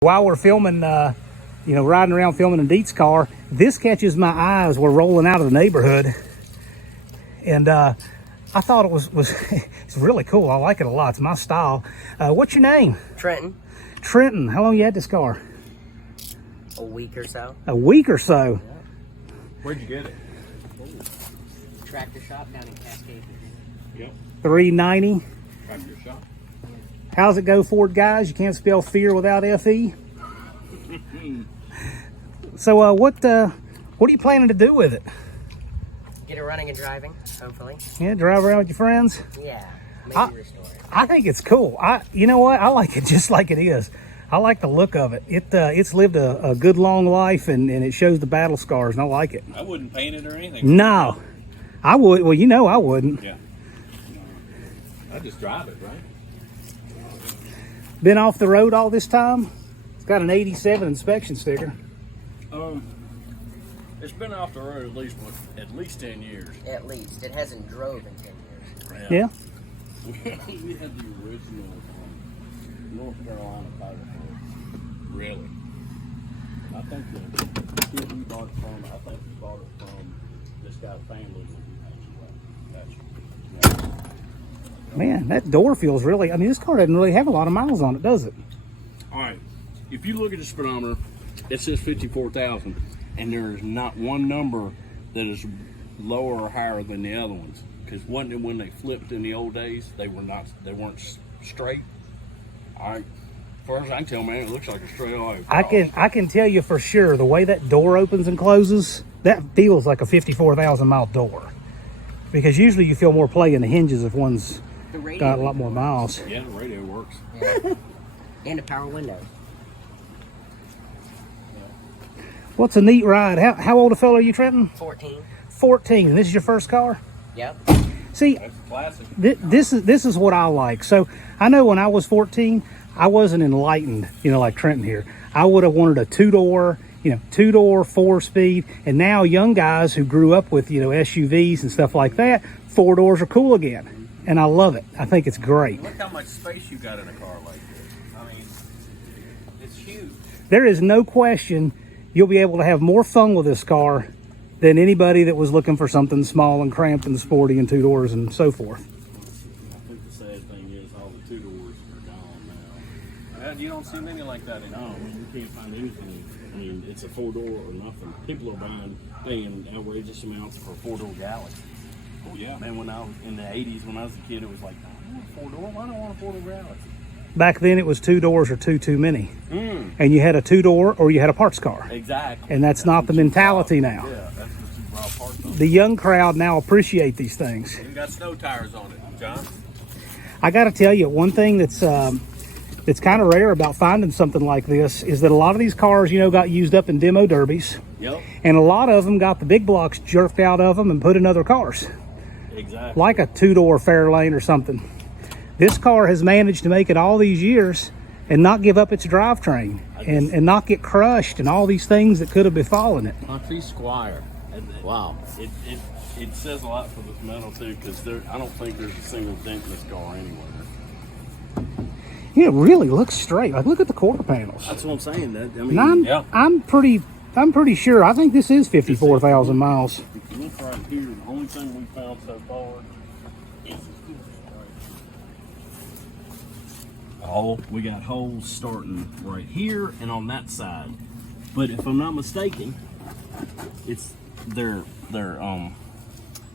While we're filming, riding around filming in Deet's car, this catches my eye as we're rolling out of the neighborhood. And I thought it was it's really cool. I like it a lot. It's my style. What's your name? Trenton. Trenton. How long you had this car? A week or so. A week or so. Yeah. Where'd you get it? Tractor shop down in Cascade. Yep. 390. Tractor shop. How's it go, Ford guys? You can't spell fear without FE. So what are you planning to do with it? Get it running and driving, hopefully. Yeah, drive around with your friends? Yeah, maybe restore it. I think it's cool. You know what? I like it just like it is. I like the look of it. It's lived a good long life, and it shows the battle scars, and I like it. I wouldn't paint it or anything. No, I would. Well, I wouldn't. Yeah. I just drive it, right? Been off the road all this time? It's got an 87 inspection sticker. It's been off the road at least 10 years. At least. It hasn't drove in 10 years. Yeah. We had the original North Carolina title for it. Really? I think the kid we bought it from, we bought it from this guy's family. Man, that door feels really, this car doesn't really have a lot of miles on it, does it? All right. If you look at the speedometer, it says 54,000, and there is not one number that is lower or higher than the other ones. Because when they flipped in the old days, they weren't straight. All right. As far as I can tell, man, it looks like a straight line. I can tell you for sure the way that door opens and closes, that feels like a 54,000 mile door. Because usually you feel more play in the hinges if one's got a lot more miles. Yeah, the radio works. Yeah. And a power window. What's a neat ride? How old a fellow are you, Trenton? 14. 14. This is your first car? Yep. See, That's classic. this is what I like. So I know when I was 14, I wasn't enlightened, like Trenton here. I would have wanted a two-door, 4-speed. And now young guys who grew up with, SUVs and stuff like that, 4 doors are cool again. And I love it. I think it's great. Look how much space you got in a car like this. I mean, it's huge. There is no question you'll be able to have more fun with this car than anybody that was looking for something small and cramped and sporty and 2 doors and so forth. I think the sad thing is all the 2 doors are gone now. You don't see many like that anymore. You can't find anything. I mean, it's a 4-door or nothing. People are paying outrageous amounts for a 4-door Galaxy. Oh yeah. Man, when I was in the 80s, when I was a kid, it was like, I want a 4-door. Why don't I want a 4-door Galaxy? Back then it was 2 doors or two too many. And you had a 2-door or you had a parts car. Exactly. And that's not the mentality now. Yeah, that's what you brought parts on. The young crowd now appreciate these things. You got snow tires on it, John. I got to tell you, one thing that's kind of rare about finding something like this is that a lot of these cars, got used up in demo derbies. Yep. And a lot of them got the big blocks jerked out of them and put in other cars. Exactly. Like a 2-door Fairlane or something. This car has managed to make it all these years and not give up its drivetrain and not get crushed and all these things that could have befallen it. Country Squire. Wow. It says a lot for this metal too, because I don't think there's a single dent in this car anywhere. It really looks straight. Like, look at the quarter panels. That's what I'm saying. I'm pretty sure. I think this is 54,000 miles. If you look right here, the only thing we found so far is we got holes starting right here and on that side. But if I'm not mistaken, they're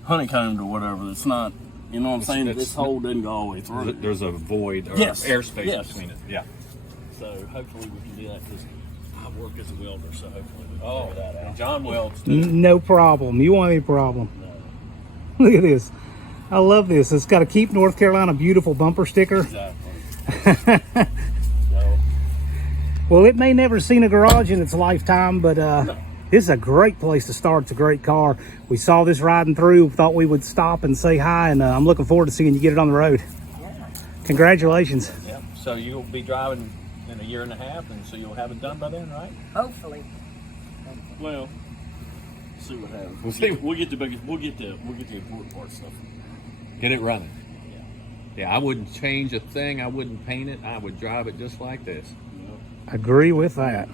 honeycombed or whatever. It's not, you know what I'm saying? This hole doesn't go all the way through. There's a void or airspace between it. Yeah. So hopefully we can do that, because I work as a welder, so hopefully we can figure that out. And John welds too. No problem. You want any problem? No. Look at this. I love this. It's got a Keep North Carolina Beautiful bumper sticker. Exactly. Well, it may never seen a garage in its lifetime, but this is a great place to start. It's a great car. We saw this riding through, thought we would stop and say hi, and I'm looking forward to seeing you get it on the road. Yeah. Congratulations. Yep. So you'll be driving in a year and a half, and so you'll have it done by then, right? Hopefully. Well, see what happens. We'll see. We'll get the important part stuff. Get it running. Yeah, I wouldn't change a thing. I wouldn't paint it. I would drive it just like this. You know? Agree with that.